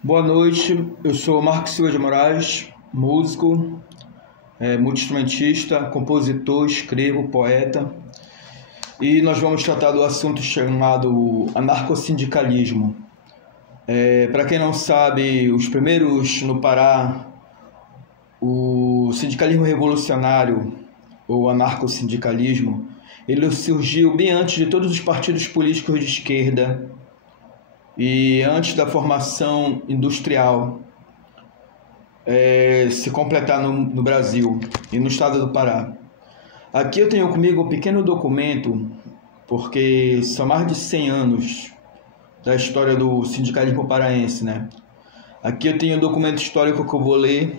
Boa noite, eu sou Marcos Silva de Moraes, músico, multi-instrumentista, compositor, escrevo, poeta, e nós vamos tratar do assunto chamado anarcossindicalismo. Para quem não sabe, os primeiros no Pará, o sindicalismo revolucionário, ou anarcossindicalismo, ele surgiu bem antes de todos os partidos políticos de esquerda, e antes da formação industrial se completar no Brasil e no estado do Pará. Aqui eu tenho comigo um pequeno documento, porque são mais de 100 anos da história do sindicalismo paraense, né? Aqui eu tenho um documento histórico que eu vou ler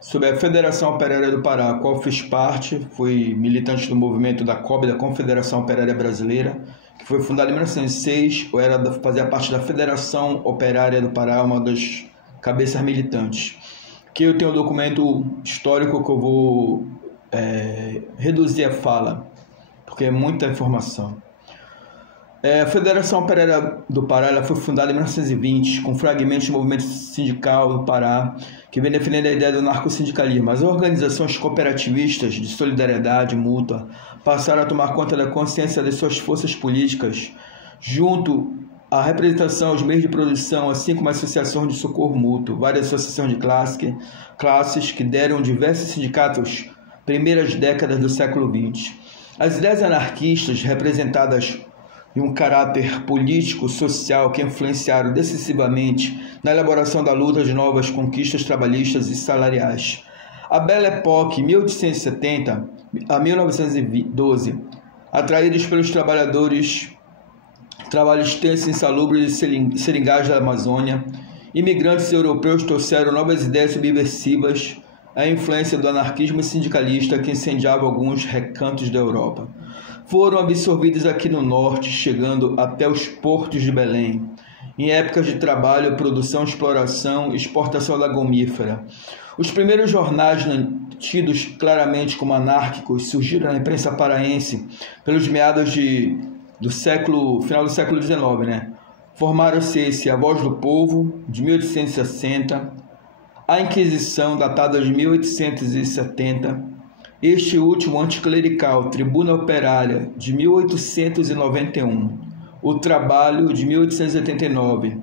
sobre a Federação Operária do Pará, a qual fiz parte, fui militante do movimento da COB, da Confederação Operária Brasileira, que foi fundada em 1906, fazia parte da Federação Operária do Pará, uma das cabeças militantes. Aqui eu tenho um documento histórico que eu vou reduzir a fala, porque é muita informação. A Federação Operária do Pará ela foi fundada em 1920, com fragmentos do movimento sindical do Pará, que vem defendendo a ideia do narcossindicalismo. As organizações cooperativistas de solidariedade mútua passaram a tomar conta da consciência das suas forças políticas, junto à representação aos meios de produção, assim como a associações de socorro mútuo, várias associações de classes que deram diversos sindicatos primeiras décadas do século XX. As ideias anarquistas representadas e um caráter político-social que influenciaram decisivamente na elaboração da luta de novas conquistas trabalhistas e salariais. A Belle Époque, 1870 a 1912, atraídos pelos trabalho extenso e insalubre de seringais da Amazônia, imigrantes europeus trouxeram novas ideias subversivas à influência do anarquismo sindicalista que incendiava alguns recantos da Europa. Foram absorvidos aqui no norte, chegando até os portos de Belém, em épocas de trabalho, produção, exploração e exportação da gomífera. Os primeiros jornais tidos claramente como anárquicos surgiram na imprensa paraense pelos meados final do século XIX, né? Formaram-se A Voz do Povo, de 1860, A Inquisição, datada de 1870, este último anticlerical, Tribuna Operária, de 1891, O Trabalho, de 1889,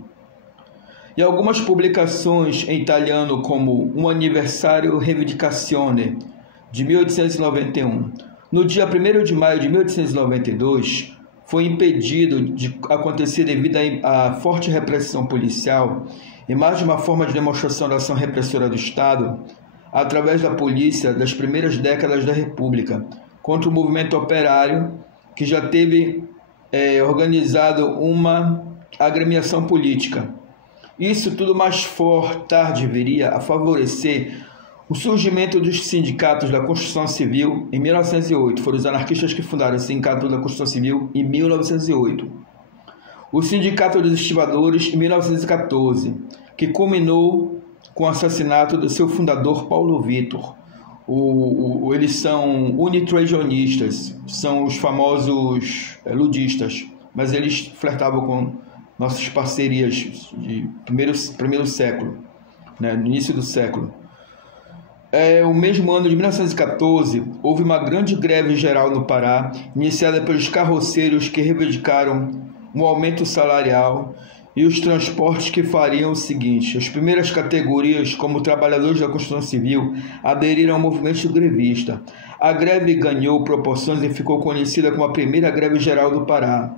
e algumas publicações em italiano como Um Anniversario Reivindicazione, de 1891. No dia 1º de maio de 1892, foi impedido de acontecer devido à forte repressão policial e mais de uma forma de demonstração da ação repressora do Estado, através da polícia das primeiras décadas da República, contra o movimento operário, que já teve organizado uma agremiação política. Isso tudo mais tarde viria a favorecer o surgimento dos sindicatos da Construção Civil em 1908. Foram os anarquistas que fundaram o Sindicato da Construção Civil em 1908. O Sindicato dos Estivadores em 1914, que culminou com o assassinato do seu fundador, Paulo Vitor. Eles são unitrationistas, são os famosos ludistas, mas eles flertavam com nossas parcerias de primeiro século, né, no início do século. O mesmo ano de 1914, houve uma grande greve geral no Pará, iniciada pelos carroceiros que reivindicaram um aumento salarial e os transportes que fariam o seguinte: as primeiras categorias, como trabalhadores da construção civil, aderiram ao movimento grevista. A greve ganhou proporções e ficou conhecida como a primeira greve geral do Pará.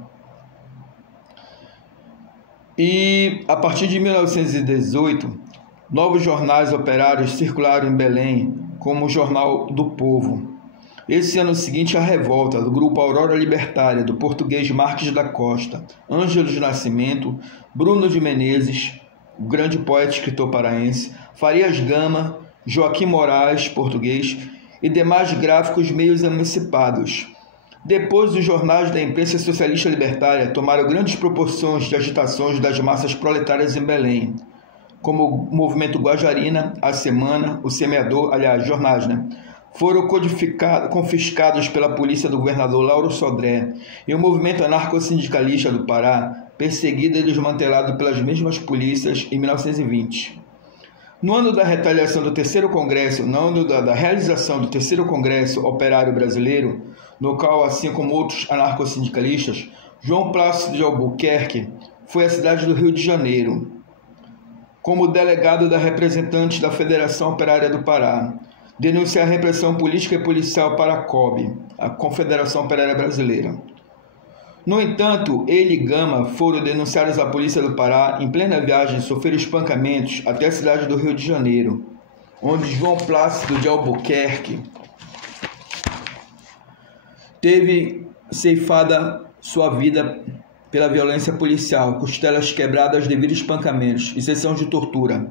E, a partir de 1918, novos jornais operários circularam em Belém, como o Jornal do Povo. Esse ano seguinte, a revolta do grupo Aurora Libertária, do português Marques da Costa, Ângelo de Nascimento, Bruno de Menezes, o grande poeta e escritor paraense, Farias Gama, Joaquim Moraes, português, e demais gráficos meios emancipados. Depois, os jornais da imprensa socialista libertária tomaram grandes proporções de agitações das massas proletárias em Belém, como o Movimento Guajarina, A Semana, O Semeador, aliás, jornais, né? Foram confiscados pela polícia do governador Lauro Sodré, e o movimento anarcossindicalista do Pará perseguido e desmantelado pelas mesmas polícias em 1920. No ano da retaliação do terceiro congresso, no ano da realização do terceiro congresso operário brasileiro, no qual, assim como outros anarcossindicalistas, João Plácido de Albuquerque foi à cidade do Rio de Janeiro, como delegado da representante da Federação Operária do Pará, denunciar a repressão política e policial para a COB, a Confederação Operária Brasileira. No entanto, ele e Gama foram denunciados à Polícia do Pará em plena viagem e sofreram espancamentos até a cidade do Rio de Janeiro, onde João Plácido de Albuquerque teve ceifada sua vida pela violência policial, costelas quebradas devido a espancamentos e sessões de tortura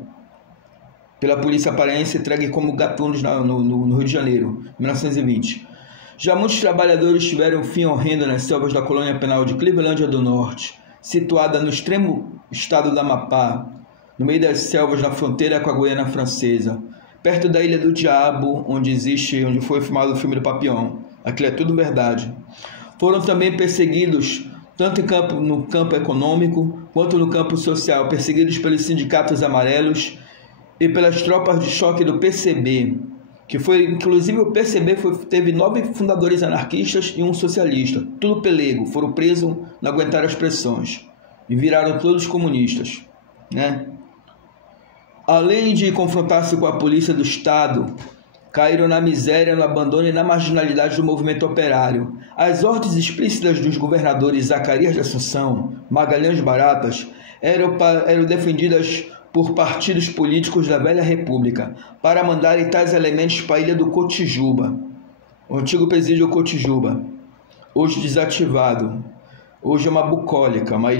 pela polícia paraense, entregue como gatunos no Rio de Janeiro, em 1920. Já muitos trabalhadores tiveram fim horrendo nas selvas da colônia penal de Clevelândia do Norte, situada no extremo estado do Amapá, no meio das selvas na fronteira com a Guiana Francesa, perto da Ilha do Diabo, onde foi filmado o filme do Papillon. Aquilo é tudo verdade. Foram também perseguidos tanto no campo econômico quanto no campo social, perseguidos pelos sindicatos amarelos e pelas tropas de choque do PCB, que foi, inclusive o PCB teve 9 fundadores anarquistas e um socialista, tudo pelego, foram presos, não aguentaram as pressões e viraram todos comunistas, né? Além de confrontar-se com a polícia do Estado, caíram na miséria, no abandono e na marginalidade do movimento operário. As ordens explícitas dos governadores Zacarias de Assunção, Magalhães Baratas, eram defendidas por partidos políticos da velha república, para mandarem tais elementos para a ilha do Cotijuba, o antigo presídio Cotijuba, hoje desativado. Hoje é uma bucólica, uma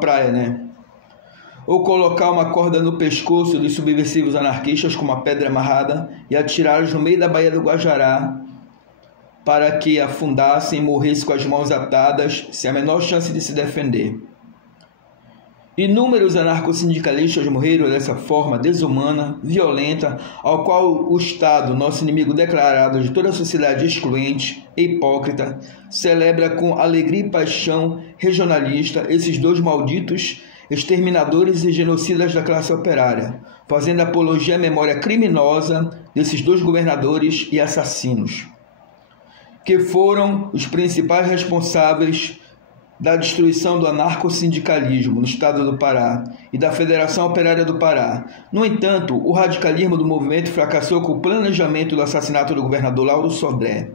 praia, né? Ou colocar uma corda no pescoço dos subversivos anarquistas com uma pedra amarrada e atirá-los no meio da Baía do Guajará para que afundassem e morressem com as mãos atadas, sem a menor chance de se defender. Inúmeros anarcossindicalistas morreram dessa forma desumana, violenta, ao qual o Estado, nosso inimigo declarado de toda a sociedade excluente e hipócrita, celebra com alegria e paixão regionalista esses dois malditos exterminadores e genocidas da classe operária, fazendo apologia à memória criminosa desses dois governadores e assassinos, que foram os principais responsáveis da destruição do anarcossindicalismo no estado do Pará e da Federação Operária do Pará. No entanto, o radicalismo do movimento fracassou com o planejamento do assassinato do governador Lauro Sodré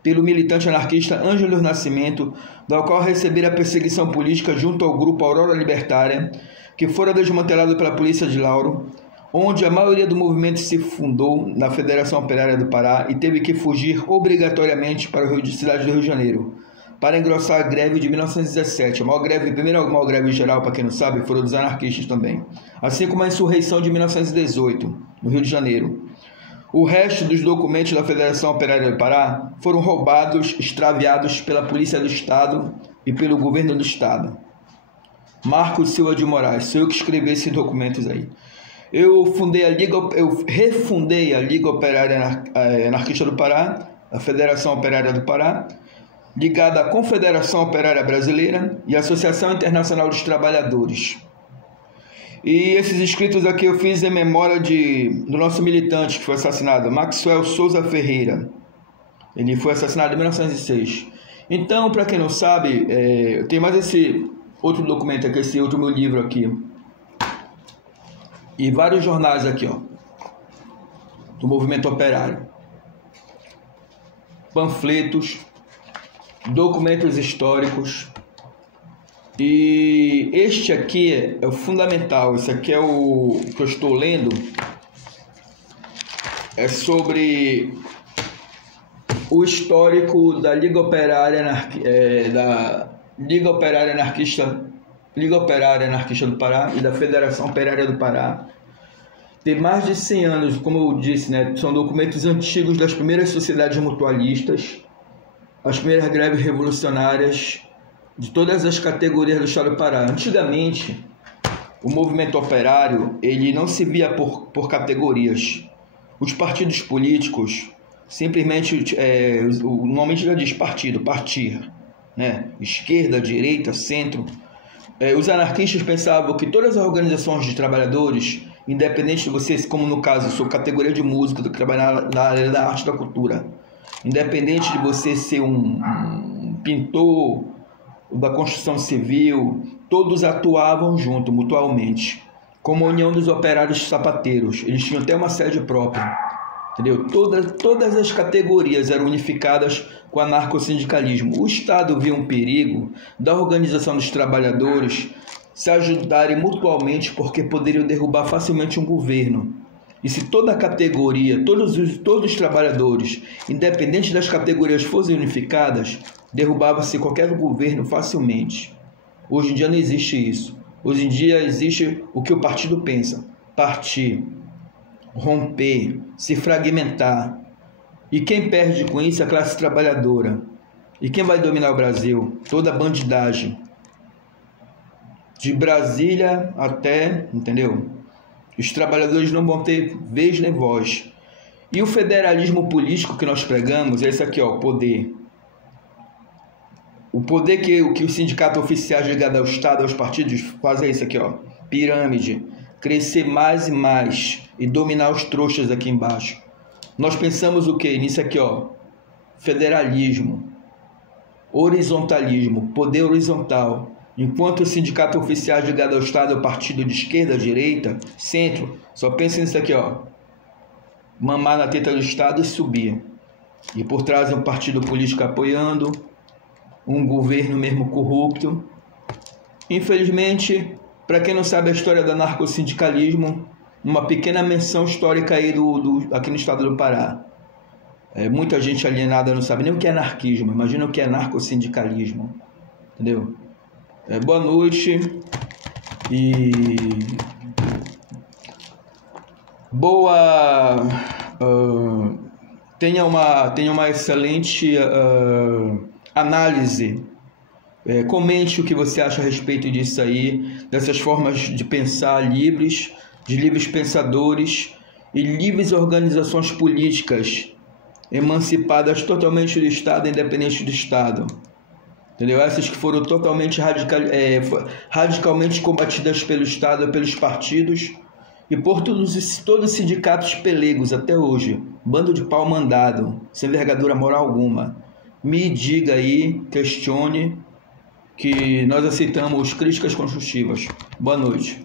pelo militante anarquista Ângelo Nascimento, da qual recebera a perseguição política junto ao grupo Aurora Libertária, que fora desmantelado pela polícia de Lauro, onde a maioria do movimento se fundou na Federação Operária do Pará e teve que fugir obrigatoriamente para a cidade do Rio de Janeiro, para engrossar a greve de 1917. A primeira maior greve geral, para quem não sabe, foram dos anarquistas também. Assim como a insurreição de 1918, no Rio de Janeiro. O resto dos documentos da Federação Operária do Pará foram roubados, extraviados pela Polícia do Estado e pelo Governo do Estado. Marcos Silva de Moraes, sou eu que escrevi esses documentos aí. Eu refundei a Liga Operária Anarquista do Pará, a Federação Operária do Pará, ligada à Confederação Operária Brasileira e à Associação Internacional dos Trabalhadores. E esses escritos aqui eu fiz em memória do nosso militante que foi assassinado, Maxwell Souza Ferreira. Ele foi assassinado em 1906. Então, para quem não sabe, tem mais esse outro documento aqui, esse outro meu livro aqui. E vários jornais aqui, ó, do movimento operário. Panfletos, documentos históricos. E este aqui é o fundamental. Esse aqui é o que eu estou lendo. É sobre o histórico da Liga Operária Anarquista do Pará e da Federação Operária do Pará. Tem mais de 100 anos, como eu disse, né? São documentos antigos das primeiras sociedades mutualistas, as primeiras greves revolucionárias de todas as categorias do estado do Pará. Antigamente, o movimento operário ele não se via por categorias. Os partidos políticos simplesmente, o nome já diz partido, partir. né? Esquerda, direita, centro. Os anarquistas pensavam que todas as organizações de trabalhadores, independente de vocês, como no caso, eu sou categoria de músico, que trabalho na área da arte e da cultura, independente de você ser um pintor da construção civil, todos atuavam junto, mutualmente, como a União dos Operários Sapateiros. Eles tinham até uma sede própria, entendeu? Todas as categorias eram unificadas com o anarcossindicalismo. O Estado via um perigo da organização dos trabalhadores se ajudarem mutualmente, porque poderiam derrubar facilmente um governo. E se toda a categoria, todos os trabalhadores, independente das categorias, fossem unificadas, derrubava-se qualquer governo facilmente. Hoje em dia não existe isso. Hoje em dia existe o que o partido pensa: partir, romper, se fragmentar. E quem perde com isso é a classe trabalhadora. E quem vai dominar o Brasil? Toda a bandidagem. De Brasília até, entendeu? Os trabalhadores não vão ter vez nem voz. E o federalismo político que nós pregamos é esse aqui, ó, o poder. O poder que os sindicatos oficiais ligados ao Estado, aos partidos, fazem é isso aqui, ó, pirâmide. Crescer mais e mais e dominar os trouxas aqui embaixo. Nós pensamos o quê? Nisso aqui, ó, federalismo, horizontalismo, poder horizontal. Enquanto os sindicatos oficiais ligados ao Estado, ao partido de esquerda, direita, centro, só pensa nisso aqui, ó, mamar na teta do Estado e subir. E por trás é um partido político apoiando, um governo mesmo corrupto. Infelizmente, para quem não sabe a história do anarcossindicalismo, uma pequena menção histórica aí aqui no estado do Pará. Muita gente alienada não sabe nem o que é anarquismo, imagina o que é anarcossindicalismo, entendeu? Boa noite e tenha uma excelente análise. Comente o que você acha a respeito disso aí, dessas formas de pensar livres, de livres pensadores e livres organizações políticas emancipadas totalmente do Estado, independente do Estado. Entendeu? Essas que foram totalmente radicalmente combatidas pelo Estado, pelos partidos e por todos os sindicatos pelegos até hoje. Bando de pau mandado, sem envergadura moral alguma. Me diga aí, questione, que nós aceitamos críticas construtivas. Boa noite.